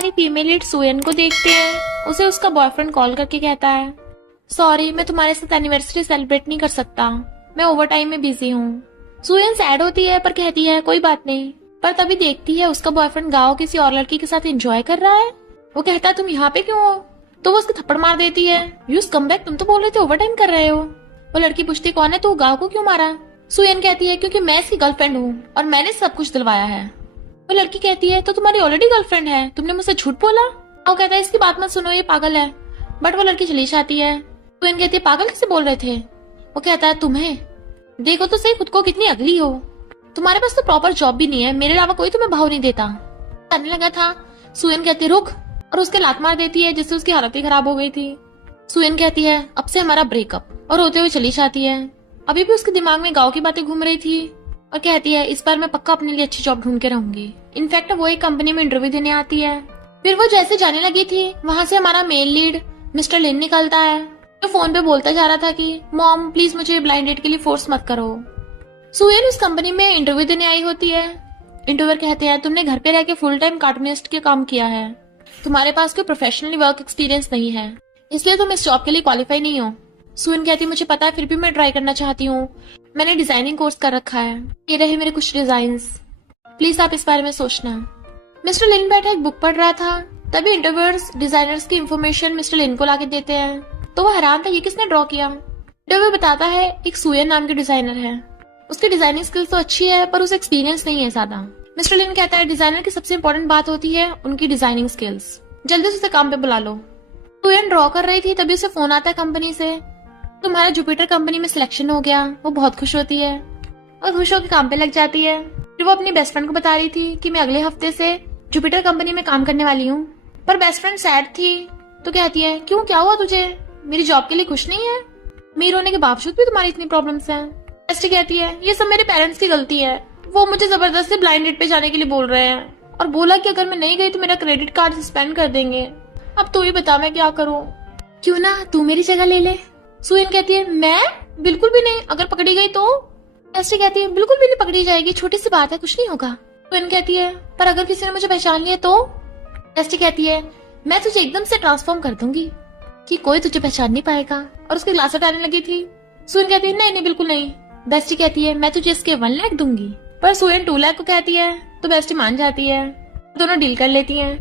हमारी female lead सुयन को देखते हैं। उसे उसका बॉयफ्रेंड कॉल करके कहता है, सॉरी मैं तुम्हारे साथ एनिवर्सरी सेलिब्रेट नहीं कर सकता, मैं ओवर टाइम में बिजी हूँ। सुयन सैड होती है पर कहती है कोई बात नहीं, पर तभी देखती है उसका बॉयफ्रेंड गाओ किसी और लड़की के साथ एंजॉय कर रहा है। वो कहता है तुम यहाँ पे क्यों हो, तो वो उसको थप्पड़ मार देती है, यूज कम बैक, तुम तो बोल रहे थे ओवर टाइम कर रहे हो। वो लड़की पूछती कौन है, तो गाओ को क्यों मारा। सुयन कहती है क्योंकि मैं इसकी गर्लफ्रेंड हूँ और मैंने सब कुछ दिलवाया है। वो लड़की कहती है तो तुम्हारी ऑलरेडी गर्लफ्रेंड है, तुमने मुझसे झूठ बोला। वो कहता है इसकी बात मत सुनो, ये पागल है। बट वो लड़की चली जाती है। सुयन कहती है पागल किसे बोल रहे थे। वो कहता है तुम्हें, देखो तो सही खुद को कितनी अगली हो, तुम्हारे पास तो प्रॉपर जॉब भी नहीं है, मेरे अलावा कोई तुम्हें भाव नहीं देता। करने लगा था। सुयन कहती है रुक, और उसके लात मार देती है जिससे उसकी हालत ही खराब हो गई थी। सुयन कहती है अब से हमारा ब्रेकअप, और रोते हुए चली जाती है। अभी भी उसके दिमाग में गांव की बातें घूम रही थी और कहती है इस बार मैं पक्का अपने लिए अच्छी जॉब ढूंढ के रहूंगी। इनफैक्ट वो एक कंपनी में इंटरव्यू देने आती है। फिर वो जैसे जाने लगी थी वहां से हमारा मेल लीड मिस्टर लिन निकलता है, जो फोन पे बोलता जा रहा था कि मॉम प्लीज मुझे ब्लाइंड डेट के लिए फोर्स मत करो। सुयन उस कंपनी में इंटरव्यू देने आई होती है। इंटरव्यूअर कहते हैं तुमने घर पे रह के फुल टाइम कार्टूनिस्ट के काम किया है, तुम्हारे पास कोई प्रोफेशनली वर्क एक्सपीरियंस नहीं है, इसलिए तुम इस जॉब के लिए क्वालिफाई नहीं हो। सुयन कहती मुझे पता है, फिर भी मैं ट्राई करना चाहती हूँ, मैंने डिजाइनिंग कोर्स कर रखा है, ये रहे मेरे कुछ डिजाइन्स, प्लीज आप इस बारे में सोचना। मिस्टर लिन बैठा एक बुक पढ़ रहा था, तभी इंटरव्यूअर्स डिजाइनर्स की इन्फॉर्मेशन मिस्टर लिन को लाके देते हैं, तो वो हैरान था ये किसने ड्रॉ किया। इंटरव्यू बताता है एक सुयन नाम के डिजाइनर है, उसकी डिजाइनिंग स्किल्स तो अच्छी है पर उसे एक्सपीरियंस नहीं है ज्यादा। मिस्टर लिन कहता है डिजाइनर की सबसे इंपॉर्टेंट बात होती है उनकी डिजाइनिंग स्किल्स, जल्दी से उसे काम पे बुला लो। सुयन ड्रॉ कर रही थी तभी उसे फोन आता है कंपनी से, तुम्हारा जुपिटर कंपनी में सिलेक्शन हो गया। वो बहुत खुश होती है और खुश होकर काम पे लग जाती है। फिर वो अपनी बेस्ट फ्रेंड को बता रही थी कि मैं अगले हफ्ते से जुपिटर कंपनी में काम करने वाली हूँ, पर बेस्ट फ्रेंड सैड थी तो कहती है क्यों, क्या हुआ तुझे, मेरी जॉब के लिए खुश नहीं है, अमीर होने के बावजूद भी तुम्हारी इतनी प्रॉब्लम्स हैं। बेस्टी कहती है ये सब मेरे पेरेंट्स की गलती है, वो मुझे जबरदस्ती ब्लाइंड डेट पे जाने के लिए बोल रहे हैं और बोला कि अगर मैं नहीं गई तो मेरा क्रेडिट कार्ड सस्पेंड कर देंगे। अब तू ही बता मैं क्या करूँ, क्यों ना तू मेरी जगह ले ले। सुयन कहती है मैं बिल्कुल भी नहीं, अगर पकड़ी गई तो। बेस्टी कहती है बिल्कुल भी नहीं पकड़ी जाएगी, छोटी सी बात है, कुछ नहीं होगा। सुयन कहती है पर अगर किसी ने मुझे पहचान लिया तो। बेस्टी कहती है मैं तुझे एकदम से ट्रांसफॉर्म कर दूंगी कि कोई तुझे पहचान नहीं पाएगा, और उसकी ग्लास हटाने लगी थी। सुयन कहती है नहीं नहीं बिल्कुल नहीं। बेस्टी कहती है मैं तुझे इसके 1 लाख दूंगी, पर सुयन 2 लाख को कहती है तो बेस्टी मान जाती है, दोनों डील कर लेती हैं।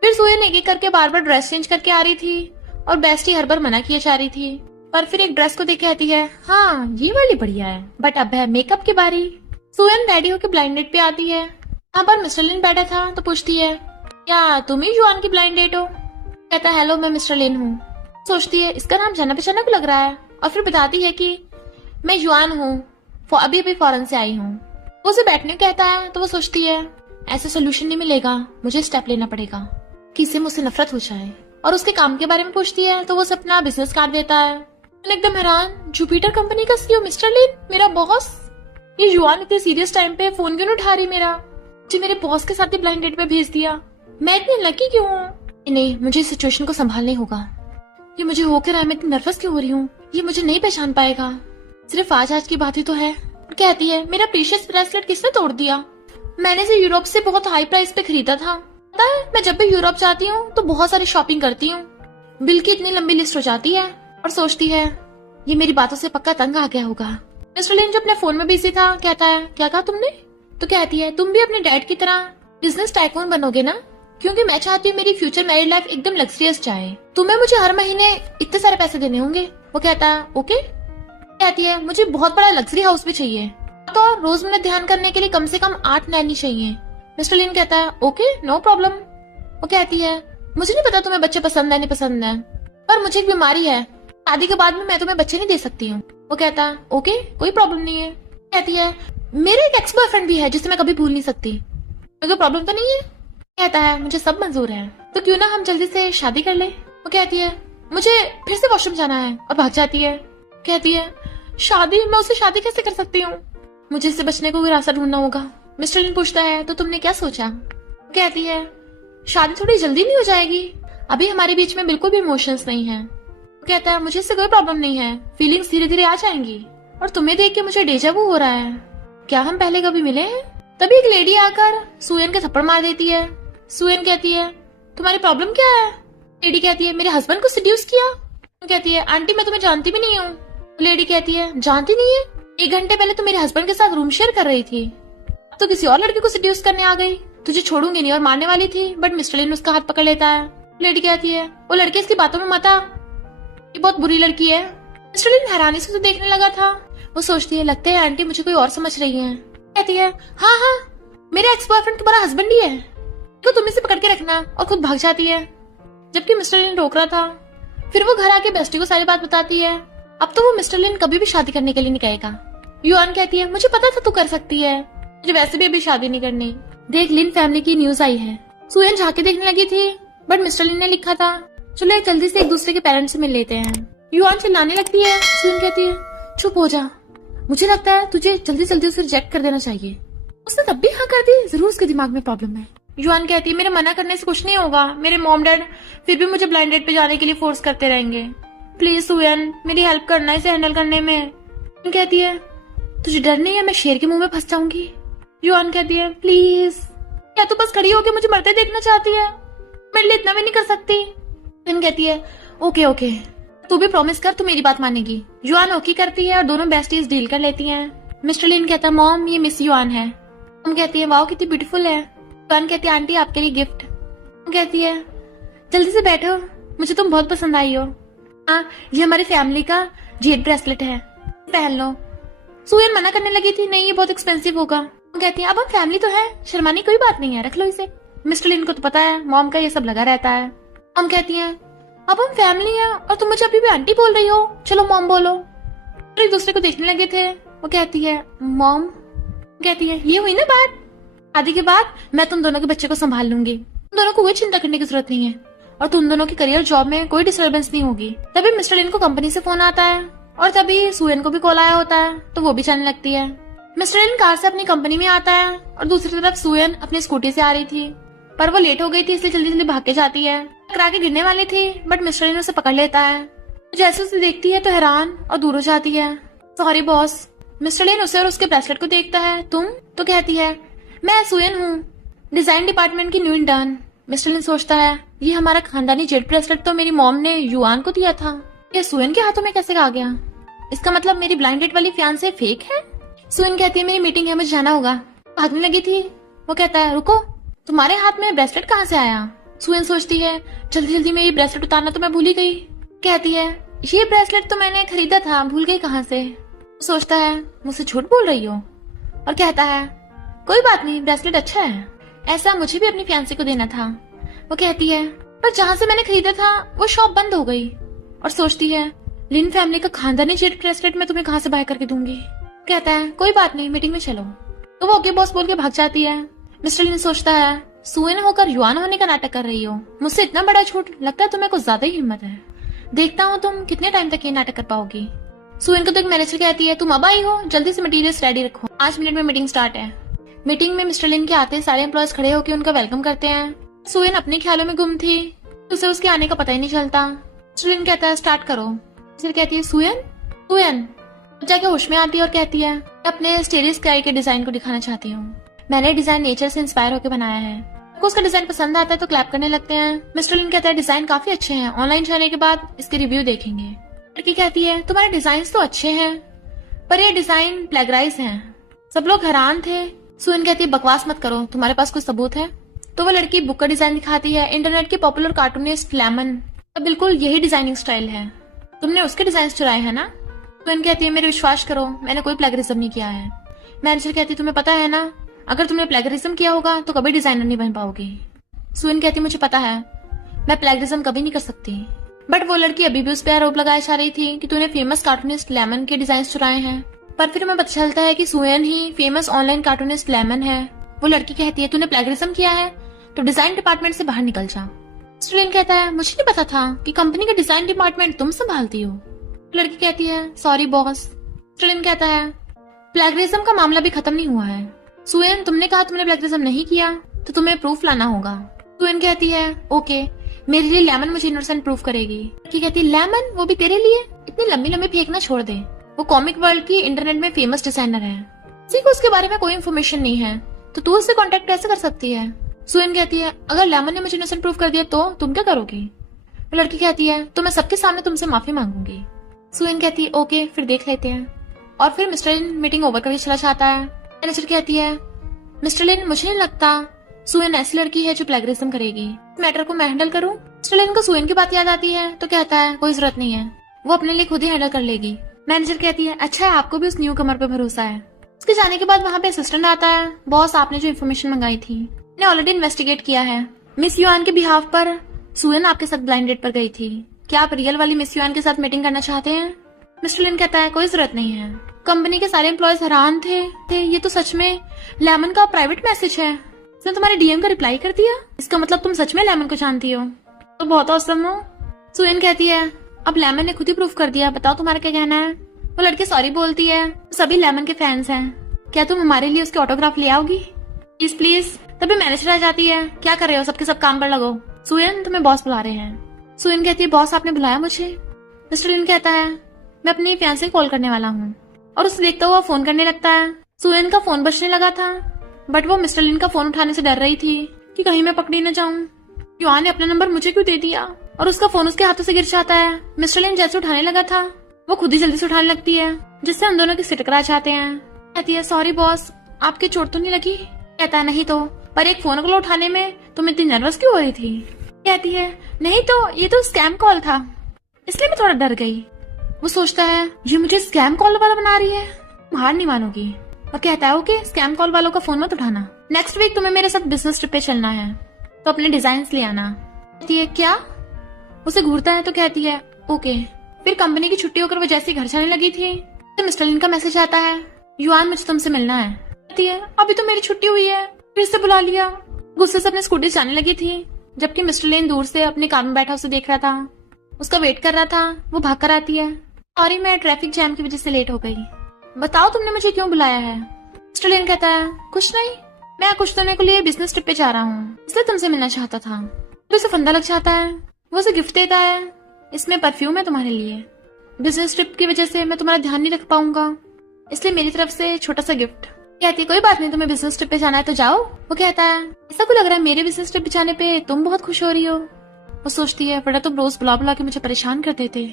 फिर सुयन एक एक करके बार बार ड्रेस चेंज करके आ रही थी और बेस्टी हर बार मना किया जा रही थी, पर फिर एक ड्रेस को देख कहती है हाँ ये वाली बढ़िया है, बट अब है मेकअप की बारी। सुयन रेडी होकर ब्लाइंड डेट पे आती है। यहाँ पर मिस्टर लिन बैठा था तो पूछती है क्या तुम ही जुआन की ब्लाइंड डेट हो। कहता है हेलो मैं मिस्टर लिन हूँ। सोचती है इसका नाम जाना पहचाना को लग रहा है, और फिर बताती है कि मैं जुआन हूँ, अभी अभी फॉरेन से आई हूँ। वो उसे बैठने को कहता है तो वो सोचती है ऐसे सोल्यूशन नहीं मिलेगा, मुझे स्टेप लेना पड़ेगा कि इससे मुझसे नफरत हो जाए, और उसके काम के बारे में पूछती है तो वो उसे अपना बिजनेस कार्ड देता है। एकदम हैरान, जुपिटर कंपनी का सीईओ मिस्टर लिन, मेरा बॉस, ये जुआन इतने सीरियस टाइम पे फोन क्यों नहीं उठा रही मेरा, मुझे मेरे बॉस के साथ ही ब्लाइंड डेट पे भेज दिया, मैं इतनी लकी क्यों हूँ। नहीं मुझे इस सिचुएशन को संभालने होगा, ये मुझे होकर है, मैं इतनी नर्वस क्यों हो रही हूँ, ये मुझे नहीं पहचान पाएगा, सिर्फ आज की बात ही तो है। कहती है मेरा प्रीशियस ब्रेसलेट किसने तोड़ दिया, मैंने इसे यूरोप से बहुत हाई प्राइस पे खरीदा था। पता है मैं जब भी यूरोप जाती हूँ तो बहुत सारी शॉपिंग करती हूँ, बिल की इतनी लंबी लिस्ट हो जाती है, और सोचती है ये मेरी बातों से पक्का तंग आ गया होगा। मिस्टर लिन जो अपने फोन में बिजी था कहता है क्या कहा तुमने, तो कहती है तुम भी अपने डैड की तरह बिजनेस टाइकून बनोगे ना, क्योंकि मैं चाहती हूँ मेरी फ्यूचर मैरिड लाइफ एकदम लग्जरियस जाए, तुम्हें मुझे हर महीने इतने सारे पैसे देने होंगे। वो कहता है ओके। कहती है मुझे बहुत बड़ा लग्जरी हाउस भी चाहिए, तो रोजमर्रा ध्यान करने के लिए कम से कम 8 नैनी चाहिए। मिस्टर लिन कहता है ओके नो प्रॉब्लम। वो कहती है मुझे नहीं पता तुम्हें बच्चे पसंद है नहीं पसंद है, पर मुझे एक बीमारी है, शादी के बाद में मैं तुम्हें बच्चे नहीं दे सकती हूँ। वो कहता है ओके कोई प्रॉब्लम नहीं है। कहती है मेरा एक एक्स बॉयफ्रेंड भी है जिसे मैं कभी भूल नहीं सकती, कोई प्रॉब्लम तो नहीं है। कहता है मुझे सब मंजूर है, तो क्यों ना हम जल्दी से शादी कर ले। वो कहती है मुझे फिर से वॉशरूम जाना है, और भाग जाती है। कहती है शादी, मैं उससे शादी कैसे कर सकती हूँ, मुझे इससे बचने को कोई रास्ता ढूंढना होगा। मिस्टर लिन पूछता है तो तुमने क्या सोचा। कहती है शादी थोड़ी जल्दी नहीं हो जाएगी, अभी हमारे बीच में बिल्कुल भी इमोशंस नहीं है। कहता है मुझे इससे कोई प्रॉब्लम नहीं है, फीलिंग्स धीरे धीरे आ जाएंगी, और तुम्हें देख के मुझे डेजा वू हो रहा है, क्या हम पहले कभी मिले हैं। तभी एक लेडी आकर सुयन के थप्पड़ मार देती है। सुयन कहती है तुम्हारी प्रॉब्लम क्या है? लेडी कहती है मेरे हस्बैंड को सिड्यूस किया। कहती है आंटी मैं तुम्हें जानती भी नहीं हूँ। लेडी कहती है जानती नहीं है? 1 घंटे पहले तो मेरे हस्बैंड के साथ रूम शेयर कर रही थी, अब तो किसी और लड़के को सिड्यूस करने आ गई। तुझे छोड़ूंगी नहीं और मारने वाली थी, बट मिस्टर लिन उसका हाथ पकड़ लेता है। लेडी कहती है वो लड़के इसकी बातों में मत आ, ये बहुत बुरी लड़की है। मिस्टर लिन हैरानी से उसे देखने लगा था। वो सोचती है लगता है आंटी मुझे कोई और समझ रही है। कहती है हाँ हाँ मेरे एक्स बॉयफ्रेंड तुम्हारा हस्बैंड ही है, तो तुम इसे पकड़ के रखना, और खुद भाग जाती है जबकि मिस्टर लिन रोक रहा था। फिर वो घर आके बेस्टी को सारी बात बताती है। अब तो वो मिस्टर लिन कभी भी शादी करने के लिए नहीं कहेगा। युआन कहती है मुझे पता था तू कर सकती है, मुझे वैसे भी अभी शादी नहीं करनी। देख लिन फैमिली की न्यूज आई है। सुयन झांके देखने लगी थी, बट मिस्टर लिन ने लिखा था चलो एक जल्दी से एक दूसरे के पेरेंट्स से मिल लेते हैं। युआन चिल्लाने लगती है। सुयन कहती है चुप हो जा, मुझे लगता है तुझे जल्दी जल्दी उसे रिजेक्ट कर देना चाहिए। उसने तब भी हाँ कर दी, जरूर उसके दिमाग में प्रॉब्लम है। युआन कहती है मेरे मना करने से कुछ नहीं होगा, मेरे मॉम डैड फिर भी मुझे ब्लाइंड डेट पे जाने के लिए फोर्स करते रहेंगे। प्लीज सुयन मेरी हेल्प करना इसे हैंडल करने में। कहती है तुझे डर नहीं है मैं शेर के मुंह में फंस जाऊंगी? युआन कहती है प्लीज, क्या तू बस खड़ी होकर मुझे मरते देखना चाहती है? मेरे लिए इतना भी नहीं कर सकती। कहती है ओके ओके, तू भी प्रॉमिस कर तू मेरी बात मानेगी। युआन ओके करती है और दोनों बेस्टीज डील कर लेती हैं। मिस्टर लिन कहता है मॉम ये मिस युआन है। हम कहती है वाओ कितनी ब्यूटीफुल है। युआन कहती है आंटी आपके लिए गिफ्ट। कहती है जल्दी से बैठो, मुझे तुम बहुत पसंद आई हो। हाँ ये हमारी फैमिली का जेड ब्रेसलेट है, पहन लो। सुयन मना करने लगी थी नहीं ये बहुत एक्सपेंसिव होगा। कहती है अब हम फैमिली तो है, शर्माने कोई बात नहीं है, रख लो इसे। मिस्टर लिन को तो पता है मॉम का ये सब लगा रहता है। हम कहती हैं अब हम फैमिली हैं और तुम मुझे अभी भी आंटी बोल रही हो, चलो मॉम बोलो। और एक दूसरे को देखने लगे थे। वो कहती है मॉम, कहती है ये हुई ना बात, शादी के बाद मैं तुम दोनों के बच्चे को संभाल लूंगी, तुम दोनों को कोई चिंता करने की जरूरत नहीं है और तुम दोनों की करियर जॉब में कोई डिस्टर्बेंस नहीं होगी। तभी मिस्टर लिन को कंपनी से फोन आता है और तभी सुयन को भी कॉल आया होता है, तो वो भी चलने लगती है। मिस्टर लिन कार से अपनी कंपनी में आता है और दूसरी तरफ सुयन अपनी स्कूटी से आ रही थी, पर वो लेट हो गई थी इसलिए जल्दी जल्दी भाग के जाती है। टकरा के गिरने वाली थी बट मिस्टर लिन उसे पकड़ लेता है। जैसे उसे देखती है तो हैरान और दूर हो जाती है। Sorry boss. मिस्टर लिन उसे और उसके ब्रेसलेट को देखता है। तुम? तो कहती है मैं सुयन हूँ, डिजाइन डिपार्टमेंट की न्यू इंटर्न। मिस्टर लिन सोचता है ये हमारा खानदानी जेड ब्रेसलेट तो मेरी मॉम ने युआन को दिया था, ये सुयन के हाथों में कैसे आ गया? इसका मतलब मेरी ब्लाइंड डेट वाली फियांसे फेक है। सुयन कहती है मेरी मीटिंग है, मुझे जाना होगा। भागने लगी थी। वो कहता है रुको, तुम्हारे हाथ में ब्रेसलेट कहाँ से आया? सुयन सोचती है जल्दी जल्दी में ये ब्रेसलेट उतारना तो मैं भूल ही गई। कहती है ये ब्रेसलेट तो मैंने खरीदा था, भूल गई कहाँ से। सोचता है मुझसे झूठ बोल रही हो और कहता है कोई बात नहीं, ब्रेसलेट अच्छा है, ऐसा मुझे भी अपनी फियांसे को देना था। वो कहती है पर जहाँ से मैंने खरीदा था वो शॉप बंद हो गई। और सोचती है लिन फैमिली का खानदानी जेड ब्रेसलेट मैं तुम्हें कहाँ से बाय करके दूंगी। कहता है कोई बात नहीं, मीटिंग में चलो। तो वो ओके बॉस बोल के भाग जाती है। मिस्टर लिन सोचता है सुयन होकर युआन होने का नाटक कर रही हो, मुझसे इतना बड़ा झूठ, लगता है तुम्हें कुछ ज्यादा ही हिम्मत है। देखता हूँ तुम कितने टाइम तक ये नाटक कर पाओगी। सुयन को तो एक मैनेजर कहती है तुम अब आई हो, जल्दी से मटेरियल्स रेडी रखो, 5 मिनट में मीटिंग स्टार्ट है। मीटिंग में मिस्टर लिन के आते सारे एम्प्लॉयज खड़े होकर उनका वेलकम करते हैं। सुयन अपने ख्यालों में गुम थी, उसे उसके आने का पता ही नहीं चलता। मिस्टर लिन कहता है स्टार्ट करो। फिर कहती है सुयन सुयन, जाके होश में आती है और कहती है अपने स्टेरियो स्काई के डिजाइन को दिखाना चाहती हूँ, मैंने डिजाइन नेचर से इंस्पायर होकर बनाया है। आपको उसका डिजाइन पसंद आता है तो क्लैप करने लगते हैं। मिस्टर लिन कहता है डिजाइन काफी अच्छे हैं, ऑनलाइन जाने के बाद इसके रिव्यू देखेंगे। लड़की कहती है तुम्हारे डिजाइन तो अच्छे हैं पर ये डिजाइन प्लेगराइज हैं। सब लोग हैरान थे। सुयन कहती है बकवास मत करो, तुम्हारे पास कोई सबूत है? तो वो लड़की बुक का डिजाइन दिखाती है। इंटरनेट के पॉपुलर कार्टूनिस्ट लेमन का बिल्कुल यही डिजाइनिंग स्टाइल है, तुमने उसके डिजाइन चुराए हैं ना? सुयन कहती है मेरे विश्वास करो, मैंने कोई प्लेगरिज्म नहीं किया है। मैनेजर कहती है तुम्हें पता है ना, अगर तुमने प्लेगरिज्म किया होगा तो कभी डिजाइनर नहीं बन पाओगी। सुयन कहती मुझे पता है, मैं प्लेगरिज्म कभी नहीं कर सकती। बट वो लड़की अभी भी उस पर आरोप लगाए जा रही थी कि तूने फेमस कार्टूनिस्ट लेमन के डिजाइन चुराए हैं। पर फिर हमें पता चलता है कि सुयन ही फेमस ऑनलाइन कार्टूनिस्ट लेमन है। वो लड़की कहती है तूने प्लेगरिज्म किया है तो डिजाइन डिपार्टमेंट से बाहर निकल जा। सुयन कहता है मुझे नहीं पता था कि कंपनी का डिजाइन डिपार्टमेंट तुम संभालती हो। लड़की कहती है सॉरी बॉस। स्टूडेंट कहता है प्लेगरिज्म का मामला भी खत्म नहीं हुआ है। सुयन तुमने कहा तुमने प्लेगरिज्म नहीं किया तो तुम्हें प्रूफ लाना होगा। सुयन कहती है ओके, मेरे लिए लेमन मुझे इनोसेंट प्रूफ करेगी। लड़की कहती है लेमन, वो भी तेरे लिए? इतनी लंबी लंबी फेंकना छोड़ दे, वो कॉमिक वर्ल्ड की इंटरनेट में फेमस डिजाइनर है, किसी को उसके बारे में कोई इन्फॉर्मेशन नहीं है तो तू उससे कांटेक्ट कैसे कर सकती है? सुयन कहती है अगर लेमन ने मुझे इनोसेंट प्रूव कर दिया तो तुम क्या करोगी? वो लड़की कहती है तो मैं सबके सामने तुमसे माफी मांगूंगी। सुयन कहती है ओके फिर देख लेते हैं। और फिर मिस्टर लिन मीटिंग ओवर करके चला जाता है। मैनेजर कहती है मिस्टर लिन मुझे नहीं लगता सुयन ऐसी लड़की है जो प्लेगरिज्म करेगी, मैटर को मैं हैंडल करूं। मिस्टर लिन को सुयन की बात याद आती है तो कहता है कोई जरूरत नहीं है, वो अपने लिए खुद ही हैंडल कर लेगी। मैनेजर कहती है अच्छा है आपको भी उस न्यू कमर पे भरोसा है। उसके जाने के बाद वहाँ पे असिस्टेंट आता है। बॉस आपने जो इन्फॉर्मेशन मंगाई थी मैंने ऑलरेडी इन्वेस्टिगेट किया है। मिस युआन के बिहाफ पर सुयन आपके साथ ब्लाइंड डेट पर गई थी, क्या आप रियल वाली मिस युआन के साथ मीटिंग करना चाहते हैं? मिस्टर लिन कहता है कोई जरूरत नहीं है। कंपनी के सारे एम्प्लॉयज हैरान थे ये तो सच में लेमन का प्राइवेट मैसेज है, उसने तुम्हारे डीएम का रिप्लाई कर दिया, इसका मतलब तुम सच में लेमन को जानती हो, तो बहुत औसम हो। सुयन कहती है अब लेमन ने खुद ही प्रूफ कर दिया, बताओ तुम्हारा क्या कहना है। वो लड़की सॉरी बोलती है सभी लेमन के फैंस हैं, क्या तुम हमारे लिए उसके ऑटोग्राफ ले आओगी प्लीज प्लीज। तभी मैनेजर आ जाती है क्या कर रहे हो, सबके सब काम पर लगो, सुयन तुम्हें बॉस बुला रहे हैं। सुयन कहती है बॉस आपने बुलाया मुझे? मिस्टर लिन कहता है मैं अपनी फियांसे कॉल करने वाला हूँ, और उसे देखता हुआ फोन करने लगता है। सुयन का फोन बजने लगा था बट वो मिस्टर लिन का फोन उठाने से डर रही थी कि कहीं मैं पकड़ी न जाऊं। युआन ने अपना नंबर मुझे क्यों दे दिया, और उसका फोन उसके हाथों से गिर जाता है। मिस्टर लिन जैसे उठाने लगा था वो खुद ही जल्दी से उठाने लगती है जिससे उन दोनों के सिर टकरा जाते हैं। कहती है सॉरी बॉस आपकी चोट तो नहीं लगी? कहता है नहीं तो, पर एक फोन कॉल उठाने में तुम इतनी नर्वस क्यों हो रही थी? कहती है नहीं तो ये तो स्कैम कॉल था इसलिए मैं थोड़ा डर गई। वो सोचता है ये मुझे स्कैम कॉल वाला बना रही है, तुम हार नहीं मानोगी, और कहता है ओके स्कैम कॉल वालों का फोन मत उठाना, नेक्स्ट वीक तुम्हें मेरे साथ बिजनेस ट्रिप पे चलना है तो अपने डिजाइन ले आना। कहती है क्या? उसे घूरता है तो कहती है ओके। फिर कंपनी की छुट्टी होकर वो जैसे घर जाने लगी थी तो मिस्टर लिन का मैसेज आता है युआन मुझे तुमसे मिलना है। कहती है अभी तो मेरी छुट्टी हुई है फिर से बुला लिया। गुस्से से अपने स्कूटी जाने लगी थी जबकि मिस्टर लिन दूर से अपने कार में बैठा उसे देख रहा था, उसका वेट कर रहा था। वो भाग कर आती है सॉरी मैं ट्रैफिक जैम की वजह से लेट हो गई, बताओ तुमने मुझे क्यों बुलाया है? मिस्टर लिन कहता है कुछ नहीं, मैं कुछ दिनों के लिए बिजनेस ट्रिप पे जा रहा हूँ इसलिए तुमसे मिलना चाहता था। तो उसे फंदा लग जाता है, वो उसे गिफ्ट देता है, इसमें परफ्यूम है तुम्हारे लिए, बिजनेस ट्रिप की वजह से मैं तुम्हारा ध्यान नहीं रख पाऊंगा इसलिए मेरी तरफ से छोटा सा गिफ्ट। कहती है कोई बात नहीं तुम्हें बिजनेस ट्रिप पे जाना है तो जाओ। वो कहता है ऐसा क्यों लग रहा है मेरे बिजनेस ट्रिप पे जाने पे तुम बहुत खुश हो रही हो? वो सोचती है बड़ा तुम रोज बुला बुला के मुझे परेशान करते थे।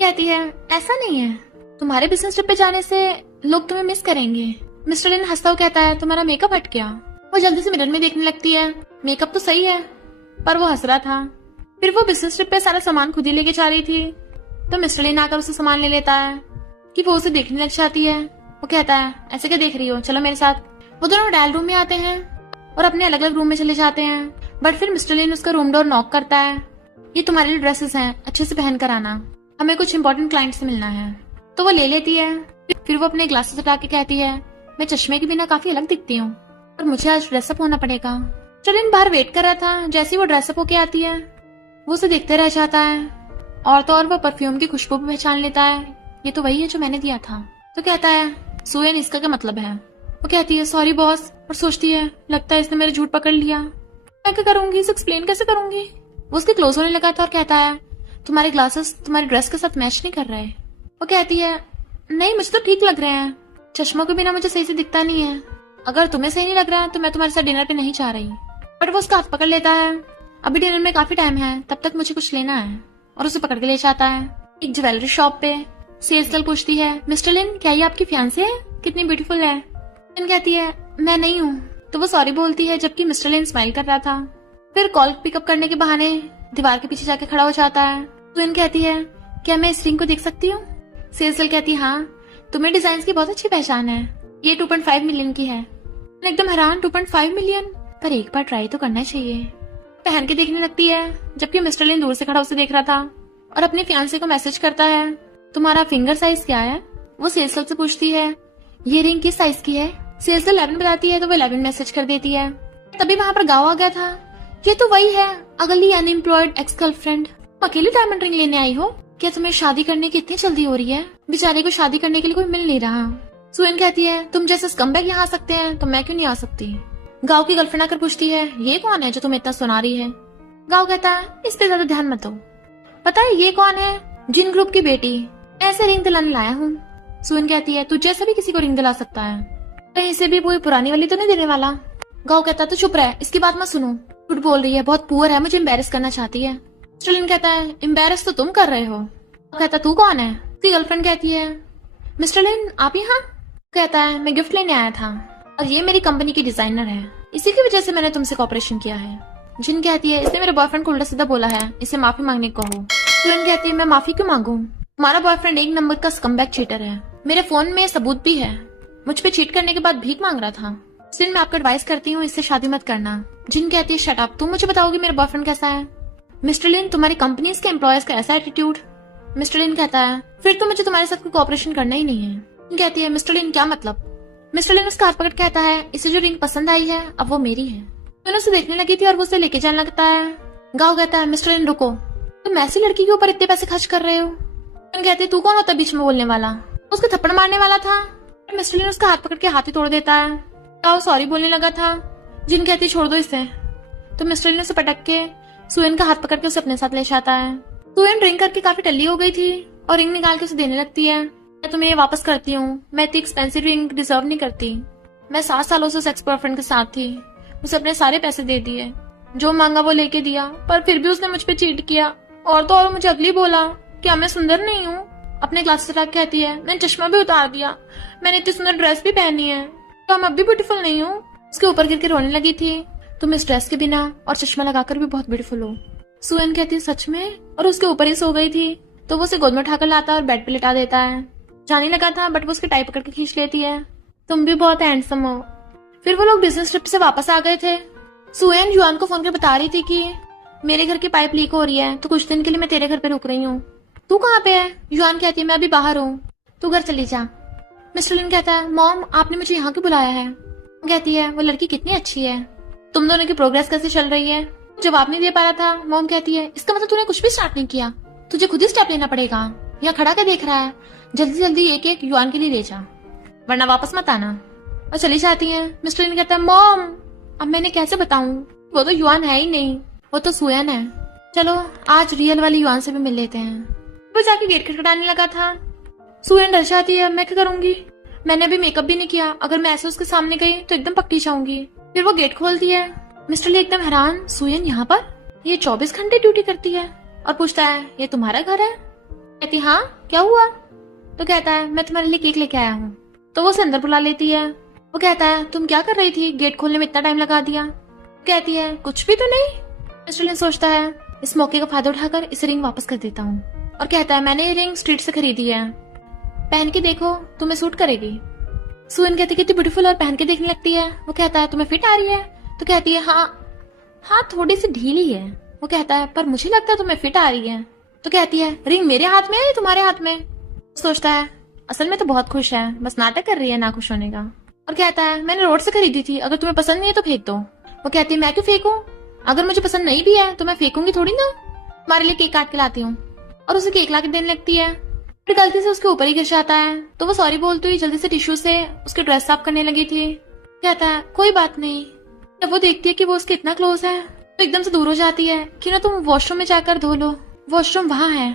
कहती है ऐसा नहीं है, तुम्हारे बिजनेस ट्रिप पे जाने से लोग तुम्हें मिस करेंगे। मिस्टर लिन हंसता हुआ कहता है तुम्हारा मेकअप हट गया। वो जल्दी से मिरर में देखने लगती है, मेकअप तो सही है पर वो हंस रहा था। फिर वो बिजनेस ट्रिप पे सारा सामान खुद ही लेके जा रही थी तो मिस्टर लिन आकर उसे सामान ले लेता है कि वो उसे देखने लग जाती है। वो कहता है ऐसे क्या देख रही हो, चलो मेरे साथ। वो दोनों डायल रूम में आते हैं और अपने अलग अलग रूम में चले जाते हैं बट फिर मिस्टर लिन उसका रूम डोर नॉक करता है, ये तुम्हारे लिए ड्रेसेस हैं अच्छे से पहन कर आना, हमें कुछ इंपॉर्टेंट क्लाइंट से मिलना है। तो वो ले लेती है। फिर वो अपने ग्लासेस हटा के कहती है मैं चश्मे के बिना काफी अलग दिखती हूँ और मुझे आज ड्रेसअप होना पड़ेगा। चलिन बाहर वेट कर रहा था, जैसे ही वो ड्रेसअप होके आती है वो उसे देखते रह जाता है और तो और वो परफ्यूम की खुशबू भी पहचान लेता है, ये तो वही है जो मैंने दिया था। तो कहता है सुयन इसका क्या मतलब है? वो कहती है सॉरी बॉस, और सोचती है लगता है इसने मेरे झूठ पकड़ लिया, मैं क्या करूंगी, इसे एक्सप्लेन कैसे करूंगी। वो उसके क्लोज होने लगा था और कहता है तुम्हारे ग्लासेस तुम्हारी ड्रेस के साथ मैच नहीं कर रहे। वो कहती है नहीं मुझे तो ठीक लग रहे हैं, चश्मों के बिना मुझे सही से दिखता नहीं है, अगर तुम्हें सही नहीं लग रहा तो मैं तुम्हारे साथ डिनर पे नहीं जा रही। बट वो उसका हाथ पकड़ लेता है, अभी डिनर में काफी टाइम है, तब तक मुझे कुछ लेना है, और उसे पकड़ के ले जाता है एक ज्वेलरी शॉप पे। सेल्स गर्ल पूछती है मिस्टर लिन क्या ये आपकी फियांसे है, कितनी ब्यूटीफुल है। लिन कहती है मैं नहीं हूँ, तो वो सॉरी बोलती है जबकि मिस्टर लिन स्माइल कर रहा था। फिर कॉल पिकअप करने के बहाने दीवार के पीछे जाके खड़ा हो जाता है। तो लिन कहती है क्या मैं इस रिंग को देख सकती हूँ? सेल्स गर्ल कहती है हाँ, तुम्हें डिजाइन की बहुत अच्छी पहचान है, ये 2.5 मिलियन की है। एकदम हैरान 2.5 मिलियन, पर एक बार ट्राई तो करना चाहिए। पहन के देखने लगती है जबकि मिस्टर लिन दूर से खड़ा उसे देख रहा था और अपने फियांसे को मैसेज करता है तुम्हारा फिंगर साइज क्या है? वो सेल्स गर्ल से पूछती है ये रिंग किस साइज की है? सेल्स गर्ल 11 बताती है तो वो 11 मैसेज कर देती है। तभी वहाँ पर गाँव आ गया था, ये तो वही है अगली अनएम्प्लॉयड एक्स गर्लफ्रेंड, अकेली डायमंड रिंग लेने आई हो, क्या तुम्हें शादी करने की इतनी जल्दी हो रही है? बेचारे को शादी करने के लिए कोई मिल नहीं रहा। सुयन कहती है तुम जैसे स्कम्बैग यहाँ आ सकते हैं तो मैं क्यों नहीं आ सकती। गाँव की गर्लफ्रेंड आकर पूछती है ये कौन है जो तुम्हें इतना सुना रही है? गाँव कहता है इस पे ज्यादा ध्यान मत दो, पता है ये कौन है? जिन ग्रुप की बेटी, ऐसे रिंग दिलाने लाया हूँ। सुयन कहती है तू जैसा भी किसी को रिंग दिला सकता है, कहीं से भी कोई पुरानी वाली तो नहीं देने वाला। गाओ कहता है तो चुप रहे, इसकी बात मत सुनो, झूठ बोल रही है, बहुत पुअर है, मुझे एम्बेरस करना चाहती है। मिस्टर लिन कहता है एम्बेरस तो तुम कर रहे हो। कहता तू कौन है? उसकी गर्लफ्रेंड कहती है मिस्टर लिन आप यहाँ? कहता है मैं गिफ्ट लेने आया था और ये मेरी कंपनी की डिजाइनर है, इसी की वजह से मैंने तुमसे कॉपरेशन किया है। जिन कहती है इसने मेरे बॉयफ्रेंड को उल्टा सीधा बोला है, इसे माफी मांगने को कहो। जिन कहती है मैं माफी क्यों मांगू, तुम्हारा बॉयफ्रेंड एक नंबर का स्कमबैग चीटर है, मेरे फोन में सबूत भी है, मुझ पे चीट करने के बाद भीख मांग रहा था। सिर्फ मैं आपको एडवाइस करती हूँ इससे शादी मत करना। जिन कहती है शट अप, तुम मुझे बताओगी मेरा बॉयफ्रेंड कैसा है? मिस्टर लिन तुम्हारी कंपनी के एम्प्लॉयज का ऐसा एटीट्यूड। मिस्टर लिन कहता है फिर तो मुझे तुम्हारे साथ कोई कॉपरेशन करना ही नहीं है। कहती है मिस्टर लिन क्या मतलब? मिस्टर लिन उसका हाथ पकड़ कहता है इसे जो रिंग पसंद आई है अब वो मेरी है। मैंने उसे देखने लगी थी और वो उसे लेके जाने लगता है। गाओ कहता है मिस्टर लिन रुको, तुम ऐसी लड़की के ऊपर इतने पैसे खर्च कर रहे हो? कहती है तू कौन होता बीच में बोलने वाला, उसको थप्पड़ मारने वाला था। मिस्टर लिन उसका हाथ पकड़ के हाथ ही तोड़ देता है। गाओ सॉरी बोलने लगा था। जिन कहती छोड़ दो इसे, तो मिस्टर लिन उसे पटक के सुयन का हाथ पकड़ के उसे अपने साथ ले जाता है। सुयन ड्रिंक करके काफी टल्ली हो गई थी और रिंग निकाल के उसे देने लगती है। मैं तुम्हें ये वापस करती हूँ, मैं इतनी एक्सपेंसिव रिंग डिजर्व नहीं करती। मैं 7 सालों से सेक्स बॉयफ्रेंड के साथ थी, उसे अपने सारे पैसे दे दिए, जो मांगा वो लेके दिया, पर फिर भी उसने मुझ पे चीट किया और तो और मुझे अगली बोला क्या मैं सुंदर नहीं हूँ। अपने क्लास से कहती है मैंने चश्मा भी उतार दिया, मैंने इतनी सुंदर ड्रेस भी पहनी है, तो हम अब भी ब्यूटीफुल नहीं हूँ। उसके ऊपर गिर के रोने लगी थी। तुम इस ड्रेस के बिना और चश्मा लगाकर भी बहुत ब्यूटीफुल हो। सुयन कहती है सच में, और उसके ऊपर ही सो गई थी। तो वो उसे गोद में उठाकर लाता है और बेड पे लिटा देता है। जाने लगा था बट वो उसकी टाई पकड़ के खींच लेती है। तुम भी बहुत हैंडसम हो। फिर वो लोग बिजनेस ट्रिप से वापस आ गए थे। सुयन युआन को फोन कर बता रही थी कि मेरे घर की पाइप लीक हो रही है, तो कुछ दिन के लिए मैं तेरे घर पे रुक रही हूँ। तू कहाँ पे है? युआन कहती है मैं अभी बाहर हूँ, तू घर चली जा। मिस्टर लिन कहता है मॉम आपने मुझे यहाँ क्यों बुलाया है? कहती है वो लड़की कितनी अच्छी है, तुम दोनों की प्रोग्रेस कैसे चल रही है? जवाब नहीं दे पा रहा था। मॉम कहती है इसका मतलब तूने कुछ भी स्टार्ट नहीं किया, तुझे खुद ही स्टेप लेना पड़ेगा। यहाँ खड़ा क्या देख रहा है, जल्दी जल्दी एक एक युआन के लिए ले जा, वरना वापस मत आना। और चली जाती है। मिस्टर लिन कहता है मॉम अब मैंने कैसे बताऊं, वो तो युआन है ही नहीं, वो तो सुयन है। चलो आज रियल वाली युआन से भी मिल लेते हैं। वो जाके गेट खटखटाने लगा था। सुयन डर जाती है मैं क्या करूंगी, मैंने अभी मेकअप भी नहीं किया, अगर मैं ऐसे उसके सामने गई तो एकदम पकड़ी जाऊंगी। फिर वो गेट खोलती है। मिस्टर ली एकदम हैरान, सुयन यहाँ पर, ये 24 घंटे ड्यूटी करती है, और पूछता है ये तुम्हारा घर है? कहती हाँ क्या हुआ? तो कहता है मैं तुम्हारे लिए केक लेके आया हूँ। तो वो उसे अंदर बुला लेती है। वो कहता है तुम क्या कर रही थी, गेट खोलने में इतना टाइम लगा दिया। कहती है कुछ भी तो नहीं। मिस्टर लिन सोचता है इस मौके का फायदा उठाकर इस रिंग वापस कर देता हूँ, और कहता है मैंने ये रिंग स्ट्रीट से खरीदी है, पहन के देखो तुम्हें सूट करेगी। सुयन कहती कितनी ब्यूटीफुल और पहन के देखने लगती है। वो कहता है तुम्हें फिट आ रही है? तो कहती है हाँ थोड़ी सी ढीली है। वो कहता है पर मुझे लगता है तुम्हें फिट आ रही है। तो कहती है रिंग मेरे हाथ में है या तुम्हारे हाथ में? सोचता है असल में तो बहुत खुश है, बस नाटक कर रही है ना खुश होने का। और कहता है मैंने रोड से खरीदी थी, अगर तुम्हें पसंद नहीं है तो फेंक दो। वो कहती है मैं क्यों फेंकूं, अगर मुझे पसंद नहीं भी है तो मैं फेंकूंगी थोड़ी ना, तुम्हारे लिए केक काट के लाती हूँ। और उसे केक ला के देने लगती है। फिर गलती से उसके ऊपर ही गिर जाता है, तो वो सॉरी बोलती हुई जल्दी से टिश्यू से उसकी ड्रेस साफ करने लगी थी। कहता है कोई बात नहीं। जब वो देखती है कि वो उसके इतना क्लोज है तो एकदम से दूर हो जाती है कि ना तुम वॉशरूम में जाकर धो लो, वॉशरूम वहाँ है।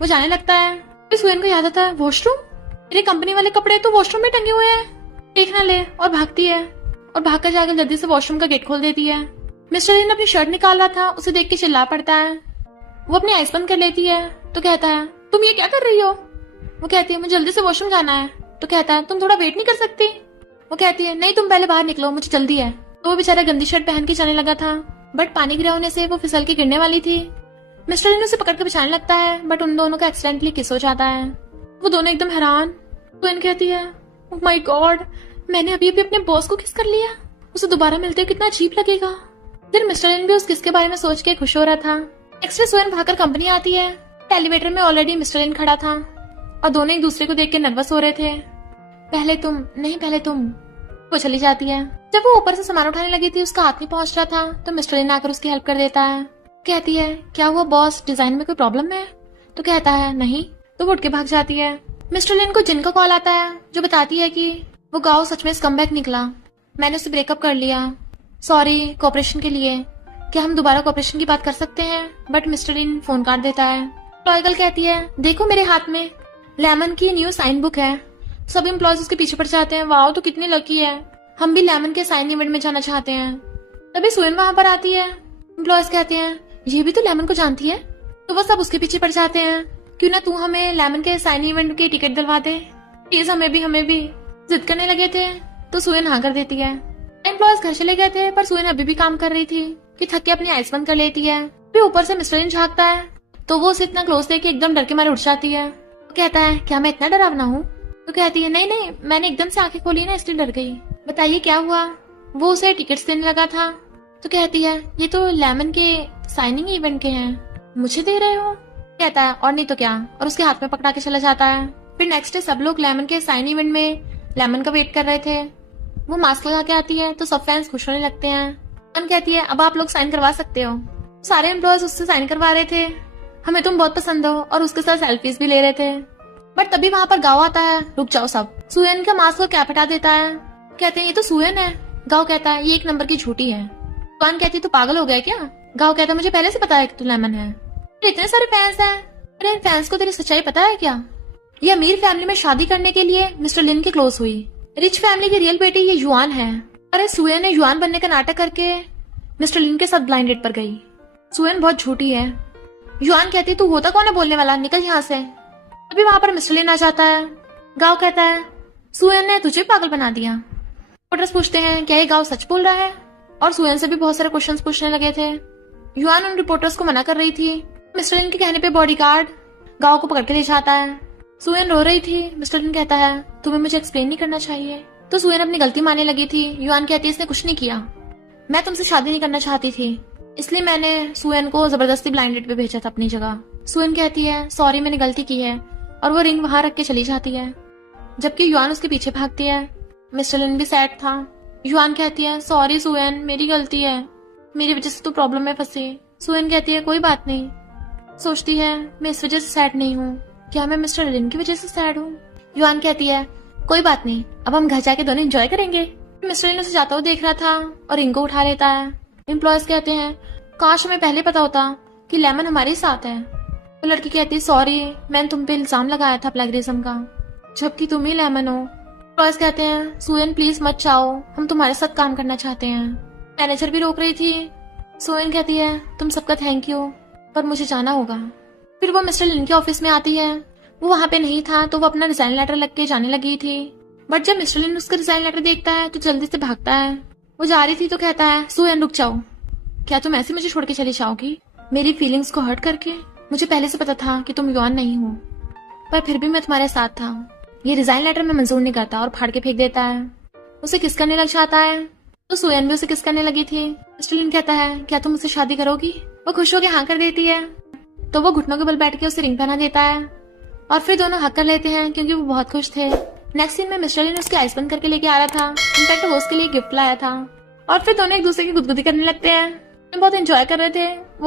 वो जाने लगता है। फिर सुयन को याद आता है वॉशरूम, मेरे कंपनी वाले कपड़े तो वॉशरूम में टंगे हुए हैं, देखना ले, और भागती है और भागकर जाकर जल्दी से वॉशरूम का गेट खोल देती है। मिस्टर लिन अपनी शर्ट निकाल रहा था, उसे देख के चिल्ला पड़ता है। वो अपनी आइस बंद कर लेती है। तो कहता है तुम ये क्या कर रही हो? वो कहती है मुझे जल्दी से वॉशरूम जाना है। तो कहता है तुम थोड़ा वेट नहीं कर सकती? वो कहती है नहीं तुम पहले बाहर निकलो, मुझे जल्दी है। तो वो बेचारा गंदी शर्ट पहन के जाने लगा था, बट पानी गिरा होने से वो फिसल के गिरने वाली थी। मिस्टर लिन उसे पकड़ के बचाने लगता है, बट उन दोनों का एक्सीडेंटली किस हो जाता है। वो दोनों एकदम हैरान। तो इन कहती है ओह माय गॉड, मैंने अभी अभी अपने बॉस को किस कर लिया, उसे दोबारा मिलते हुए कितना अजीब लगेगा। फिर मिस्टर लिन भी उस किस के बारे में सोच के खुश हो रहा था। एक्स्ट्रा सुयन भागकर कंपनी आती है। एलिवेटर में ऑलरेडी मिस्टर लिन खड़ा था और दोनों एक दूसरे को देख के नर्वस हो रहे थे। पहले तुम, नहीं पहले तुम। वो चली जाती है। जब वो ऊपर से सामान उठाने लगी थी, उसका हाथ नहीं पहुंच रहा था, तो मिस्टर लिन आकर उसकी हेल्प कर देता है। कहती है क्या हुआ बॉस, डिजाइन में कोई प्रॉब्लम है? तो कहता है नहीं। तो वो उठ के भाग जाती है। मिस्टर लिन को जिन का कॉल आता है, जो बताती है कि वो गाँव सच में स्कमबैग निकला, मैंने उससे ब्रेकअप कर लिया, सॉरी कोऑपरेशन के लिए, क्या हम दोबारा कोऑपरेशन की बात कर सकते हैं? बट मिस्टर लिन फोन काट देता है। टॉयगल कहती है देखो मेरे हाथ में लेमन की न्यू साइन बुक है, सब एम्प्लॉयज उसके पीछे पड़ जाते हैं, वाओ तो कितनी लकी है, हम भी लेमन के साइन इवेंट में जाना चाहते हैं। तभी सुयन वहां पर आती है। एम्प्लॉयज कहते हैं ये भी तो लेमन को जानती है। तो वो सब उसके पीछे पड़ जाते हैं, क्यों ना तू हमें लेमन के साइन इवेंट की टिकट दिलवा दे प्लीज, हमें भी। जिद करने लगे थे तो सुयन हाँ कर देती है। एम्प्लॉयज घर चले गए थे पर सुयन अभी भी काम कर रही थी कि थक के अपनी आइस बंद कर लेती है। फिर ऊपर से मिस्टर लिन झांकता है तो वो उसे इतना क्लोज देख के एकदम डर के मारे उठ जाती है। वो कहता है क्या मैं इतना डरावना हूँ? तो कहती है नहीं, मैंने एकदम से आंखें खोली ना इसलिए डर गई। बताइए क्या हुआ? वो उसे टिकट्स देने लगा था। तो कहती है ये तो लेमन के साइनिंग इवेंट के हैं, मुझे दे रहे हो? कहता है और नहीं तो क्या, और उसके हाथ में पकड़ा के चला जाता है। फिर नेक्स्ट डे सब लोग लेमन के साइन इवेंट में लेमन का वेट कर रहे थे। वो मास्क लगा के आती है तो सब फैंस खुश होने लगते हैं। अन कहती है अब आप लोग साइन करवा सकते हो। सारे एम्प्लॉयज उससे साइन करवा रहे थे, हमें तुम बहुत पसंद हो, और उसके साथ सेल्फीज भी ले रहे थे। बट तभी वहां पर गाओ आता है। रुक जाओ सब। सुयन का मास्क को कैप हटा देता है। कहते हैं ये तो सुयन है। गाओ कहता है ये एक नंबर की झूठी है। अन कहती तू पागल हो गया क्या? गाओ कहता है मुझे पहले से पता है कि तू लेमन है। इतने सारे फैंस हैं, अरे इन फैंस को तेरी सच्चाई पता है क्या? ये अमीर फैमिली में शादी करने के लिए मिस्टर लिन के क्लोज हुई। रिच फैमिली की रियल बेटी ये युआन है। अरे सुयन ने युआन बनने का नाटक करके मिस्टर लिन के साथ ब्लाइंड डेट पर गई। सुयन बहुत झूठी है। युआन कहती तू होता कौन है बोलने वाला, निकल यहाँ से। अभी वहां पर मिस्टर लिन आ जाता है। गाओ कहता है सुयन ने तुझे पागल बना दिया। रिपोर्टर्स पूछते हैं क्या ये गाओ सच बोल रहा है, और सुयन से भी बहुत सारे क्वेश्चंस पूछने लगे थे। युआन उन रिपोर्टर्स को मना कर रही थी। मिस्टर लिन के कहने पे बॉडीगार्ड गाओ को पकड़ के ले जाता है। सुयन रो रही थी। मिस्टर लिन कहता है तुम्हें मुझे एक्सप्लेन नहीं करना चाहिए। तो सुयन अपनी गलती मानने लगी थी। युआन कहती है इसने कुछ नहीं किया, मैं तुमसे शादी नहीं करना चाहती थी, इसलिए मैंने सुयन को जबरदस्ती ब्लाइंड डेट पे भेजा था अपनी जगह। सुयन कहती है सॉरी मैंने गलती की है, और वो रिंग वहां रख के चली जाती है, जबकि युआन उसके पीछे भागती है। मिस्टर लिन भी सैड था। युआन कहती है सॉरी सुयन मेरी गलती है, मेरी वजह से तू प्रॉब्लम में फंसी। सुयन कहती है कोई बात नहीं। सोचती है मैं इस वजह से सैड नहीं हूँ, क्या मैं मिस्टर लिन की वजह से सैड हूँ? युआन कहती है कोई बात नहीं, अब हम घर जाके दोनों एंजॉय करेंगे। मिस्टर लिन उसे जाता हुआ देख रहा था और रिंग को उठा लेता है। एम्प्लॉयज कहते हैं काश हमें पहले पता होता कि लेमन हमारे साथ है। तो लड़की कहती है सॉरी मैंने तुम पे इल्जाम लगाया था प्लेगरिज्म का, जबकि तुम ही लेमन हो। एम्प्लॉयज कहते हैं सुयन प्लीज मत जाओ, हम तुम्हारे साथ काम करना चाहते हैं। मैनेजर भी रोक रही थी। सुयन कहती है तुम सबका थैंक यू, पर मुझे जाना होगा। फिर वो मिस्टर लिन के ऑफिस में आती है। वो वहां पे नहीं था तो वो अपना रिजाइन लेटर लग के जाने लगी थी, बट जब मिस्टर लिन उसका रिजाइन लेटर देखता है तो जल्दी से भागता है। वो जा रही थी तो कहता है सुयन रुक जाओ, क्या तुम ऐसे मुझे छोड़ के चली जाओगी मेरी फीलिंग्स को हर्ट करके? मुझे पहले से पता था कि तुम युआन नहीं हो, पर फिर भी मैं तुम्हारे साथ था। ये रिजाइन लेटर मैं मंजूर नहीं करता, और फाड़ के फेंक देता है। उसे किस करने लग जाता है तो सुयन भी उसे किस करने लगी थी। मिस्टर लिन कहता है क्या तुम मुझसे शादी करोगी? वो खुश होकर हाँ कर देती है। तो वो घुटनों के बल बैठ के उसे रिंग पहना देता है, और फिर दोनों हक कर लेते हैं क्योंकि वो बहुत खुश थे। नेक्स्ट सीन में मिस्टर लिन उसकी आइस बंद करके लेके आ रहा था। इनफैक्ट वो उसके लिए गिफ्ट लाया था, और फिर दोनों एक दूसरे की गुदगुदी करने लगते हैं। बहुत एंजॉय कर रहे थे वो।